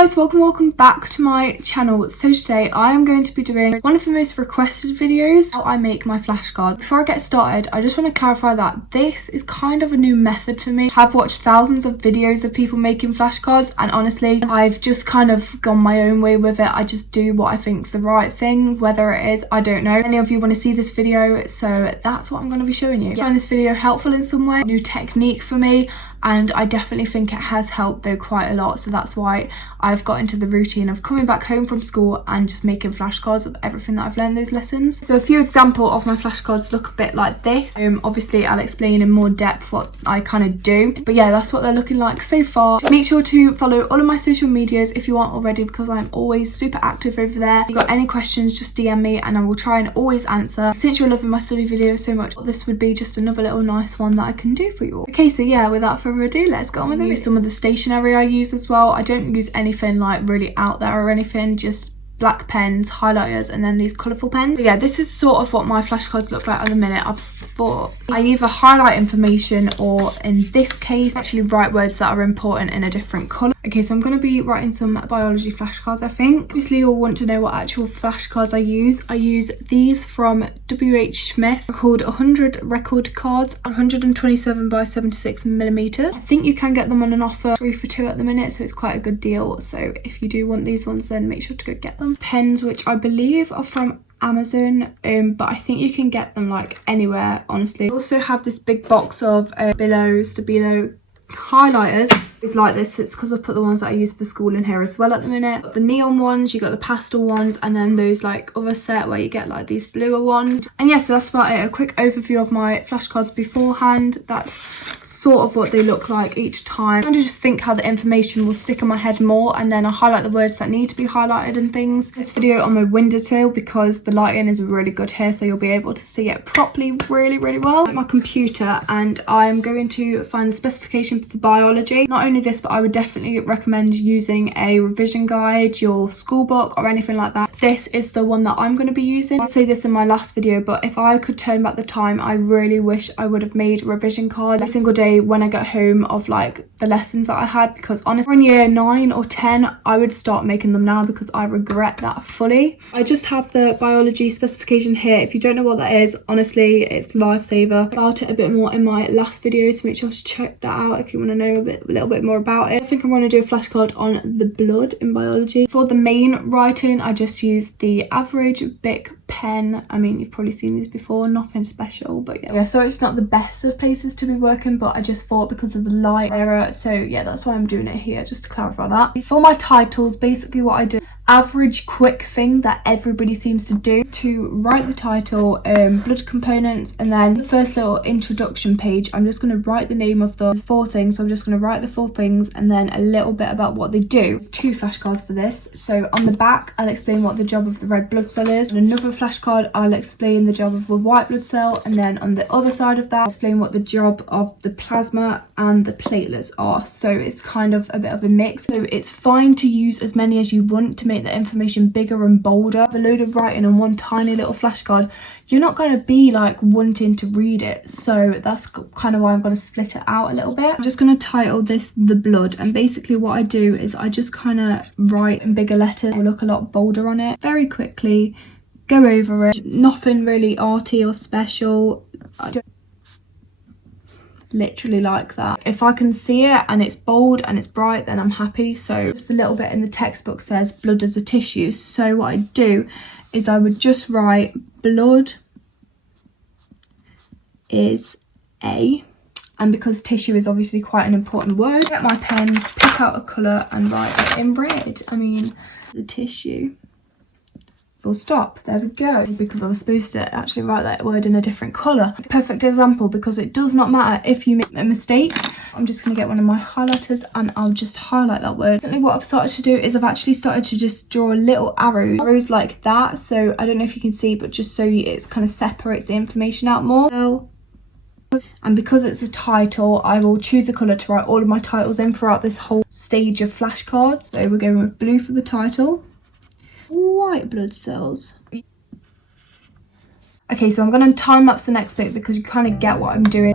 guys, welcome back to my channel. So today I am going to be doing one of the most requested videos, how I make my flashcards. Before I get started, I just want to clarify that this is kind of a new method for me. I've watched thousands of videos of people making flashcards, and honestly I've just kind of gone my own way with it. I just do what I think is the right thing. Whether it is, I don't know. Any of you want to see this video, so that's what I'm going to be showing you. I find this video helpful in some way, new technique for me, and I definitely think it has helped though quite a lot. So that's why I've got into the routine of coming back home from school and just making flashcards of everything that I've learned those lessons. So a few examples of my flashcards look a bit like this. Obviously I'll explain in more depth what I kind of do, but yeah, that's what they're looking like so far. Make sure to follow all of my social medias if you aren't already, because I'm always super active over there. If you've got any questions, just DM me and I will try and always answer. Since you're loving my study videos so much, this would be just another little nice one that I can do for you all. Okay, so yeah, without further ado, let's get on with it. Use some of the stationery I use as well. I don't use anything like really out there or anything, just black pens, highlighters, and then these colourful pens. So yeah, this is sort of what my flashcards look like at the minute. I've thought I either highlight information or, in this case, actually write words that are important in a different colour. Okay, so I'm going to be writing some biology flashcards, I think. Obviously you'll want to know what actual flashcards I use. I use these from WH Smith, called 100 record cards, 127 by 76 millimeters. I think you can get them on an offer 3 for 2 at the minute, so it's quite a good deal. So if you do want these ones, then make sure to go get them. Pens, which I believe are from Amazon, but I think you can get them like anywhere, honestly. I also have this big box of Stabilo highlighters. It's like this. It's because I put the ones that I use for school in here as well at the minute. The neon ones, you got the pastel ones, and then those like other set where you get like these bluer ones. And yes, so that's about it. A quick overview of my flashcards beforehand. That's sort of what they look like each time. I just think how the information will stick in my head more, and then I highlight the words that need to be highlighted and things. This video on my windowsill because the lighting is really good here, so you'll be able to see it properly really well. My computer, and I'm going to find the specification for biology. Not only this, but I would definitely recommend using a revision guide, your school book, or anything like that. This is the one that I'm going to be using. I say this in my last video, but if I could turn back the time, I really wish I would have made a revision card every single day when I get home of like the lessons that I had, because honestly in year 9 or 10 I would start making them now because I regret that fully. I just have the biology specification here. If you don't know what that is, honestly it's lifesaver. About it a bit more in my last video, so make sure to check that out if you want to know a little bit more about it. I think I'm going to do a flashcard on the blood in biology. For the main writing, I just use the average Bic pen. I mean, you've probably seen these before, nothing special, but yeah, so it's not the best of places to be working, but I just thought because of the light error, so yeah, that's why I'm doing it here, just to clarify that. For my titles, basically what I do, average quick thing that everybody seems to do, to write the title, blood components, and then the first little introduction page, I'm just going to write the name of the 4 things. So I'm just going to write the 4 things and then a little bit about what they do. There's 2 flashcards for this. So on the back I'll explain what the job of the red blood cell is, and another flashcard I'll explain the job of the white blood cell, and then on the other side of that I'll explain what the job of the plasma and the platelets are. So it's kind of a bit of a mix, so it's fine to use as many as you want to make the information bigger and bolder. With a load of writing on one tiny little flashcard, you're not going to be like wanting to read it, so that's kind of why I'm going to split it out a little bit. I'm just going to title this the blood, and basically what I do is I just kind of write in bigger letters. It will look a lot bolder on it very quickly, go over it, nothing really arty or special. I don't literally like that. If I can see it and it's bold and it's bright, then I'm happy. So just a little bit in the textbook says blood as a tissue, so what I do is I would just write blood is a, and because tissue is obviously quite an important word, get my pens, pick out a colour and write it in red. I mean, the tissue, full stop. There we go. Because I was supposed to actually write that word in a different colour. Perfect example, because it does not matter if you make a mistake. I'm just going to get one of my highlighters and I'll just highlight that word. Recently what I've started to do is I've actually started to just draw little arrows like that. So I don't know if you can see, but just so it's kind of separates the information out more. And because it's a title, I will choose a colour to write all of my titles in throughout this whole stage of flashcards. So we're going with blue for the title. White blood cells. Okay, so I'm going to time lapse the next bit because you kind of get what I'm doing.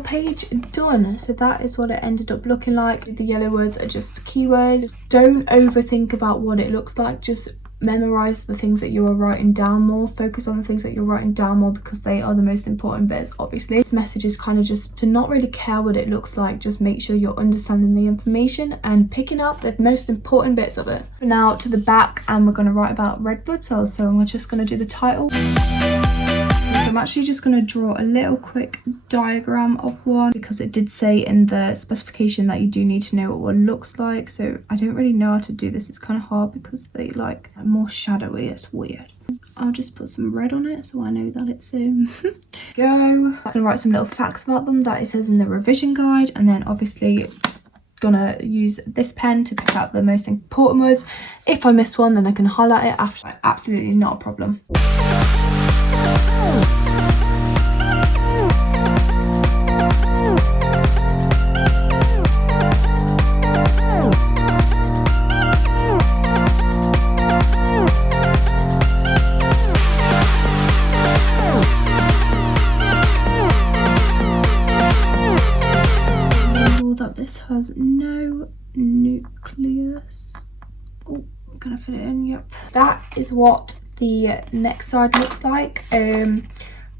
little page done. So that is what it ended up looking like. The yellow words are just keywords. Don't overthink about what it looks like, just memorize the things that you are writing down more. Focus on the things that you're writing down more, because they are the most important bits. Obviously, this message is kind of just to not really care what it looks like, just make sure you're understanding the information and picking up the most important bits of it. Now to the back, and we're going to write about red blood cells. So I'm just going to do the title. I'm actually just going to draw a little quick diagram of one, because it did say in the specification that you do need to know what one looks like. So I don't really know how to do this. It's kind of hard because they like are more shadowy. It's weird. I'll just put some red on it so I know that it's go. I'm going to write some little facts about them that it says in the revision guide, and then obviously gonna use this pen to pick out the most important words. If I miss one, then I can highlight it after. Absolutely not a problem. That this has no nucleus. Oh, I'm gonna fit it in. Yep, that is what the next side looks like.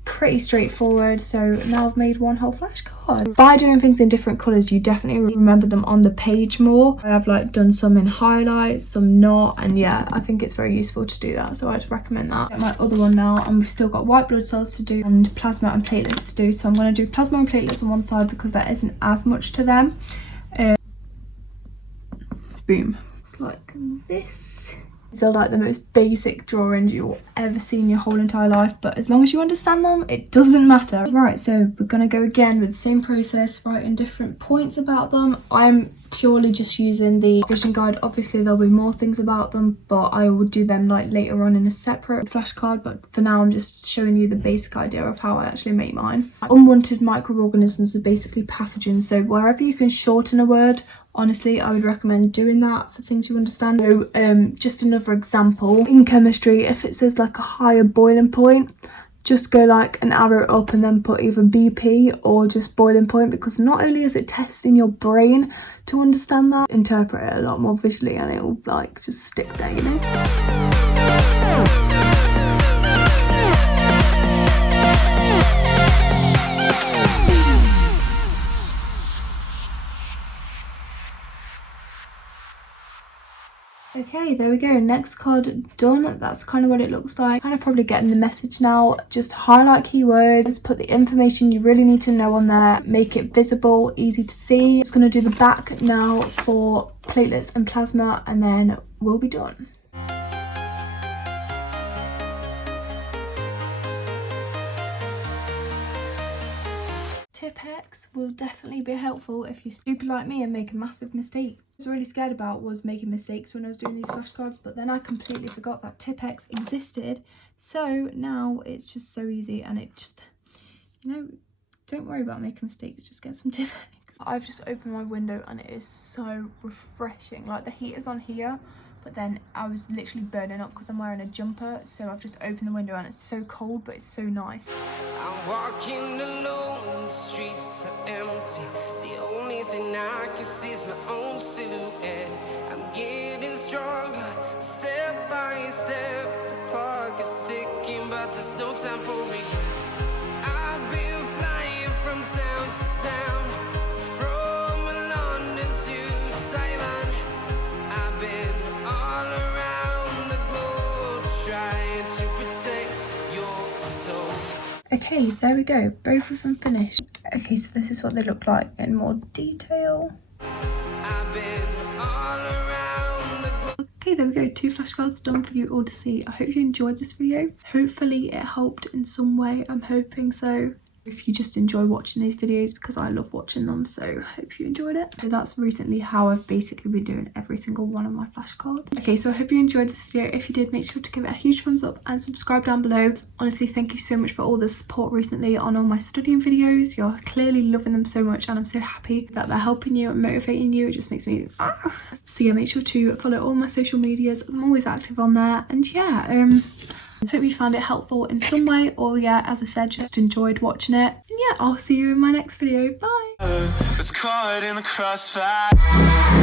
Pretty straightforward. So now I've made one whole flashcard. By doing things in different colors, you definitely remember them on the page more. I have like done some in highlights, some not, and yeah, I think it's very useful to do that, so I'd recommend that. My other one now, and we've still got white blood cells to do and plasma and platelets to do, so I'm going to do plasma and platelets on one side because there isn't as much to them. Boom. It's like this. These are like the most basic drawings you'll ever see in your whole entire life, but as long as you understand them, it doesn't matter. Right, so we're gonna go again with the same process, writing different points about them. I'm purely just using the vision guide. Obviously there'll be more things about them, but I will do them like later on in a separate flashcard, but for now I'm just showing you the basic idea of how I actually make mine. Unwanted microorganisms are basically pathogens, so wherever you can shorten a word, honestly, I would recommend doing that for things you understand. So, just another example, in chemistry, if it says like a higher boiling point, just go like an arrow up and then put either BP or just boiling point, because not only is it testing your brain to understand that, interpret it a lot more visually, and it will like just stick there, you know? Okay, there we go. Next card done. That's kind of what it looks like. Kind of probably getting the message now. Just highlight keywords, put the information you really need to know on there, make it visible, easy to see. I'm just going to do the back now for platelets and plasma, and then we'll be done. Tip X will definitely be helpful if you're stupid like me and make a massive mistake. What I was really scared about was making mistakes when I was doing these flashcards, but then I completely forgot that Tip X existed. So now it's just so easy, and it just, you know, don't worry about making mistakes, just get some Tip X. I've just opened my window and it is so refreshing. Like the heat is on here, but then I was literally burning up because I'm wearing a jumper, so I've just opened the window and it's so cold, but it's so nice. I'm walking alone, the streets are empty. The only thing I can see is my own silhouette. I'm getting stronger, step by step. The clock is ticking, but there's no time for regrets. I've been flying from town to town, from London to Taiwan. I've been all around the globe trying to protect your soul. Okay, there we go, both of them finished. Okay, so this is what they look like in more detail. I've been all around the globe. Okay, there we go, 2 flashcards done for you all to see. I hope you enjoyed this video. Hopefully it helped in some way, I'm hoping so. If you just enjoy watching these videos, because I love watching them, so hope you enjoyed it. So that's recently how I've basically been doing every single one of my flashcards. Okay, so I hope you enjoyed this video. If you did, make sure to give it a huge thumbs up and subscribe down below. Honestly, thank you so much for all the support recently on all my studying videos. You're clearly loving them so much, and I'm so happy that they're helping you and motivating you. It just makes me so yeah, make sure to follow all my social medias. I'm always active on there, and yeah, I hope you found it helpful in some way, or yeah, as I said, just enjoyed watching it. And yeah, I'll see you in my next video. Bye! It's caught in the crossfire.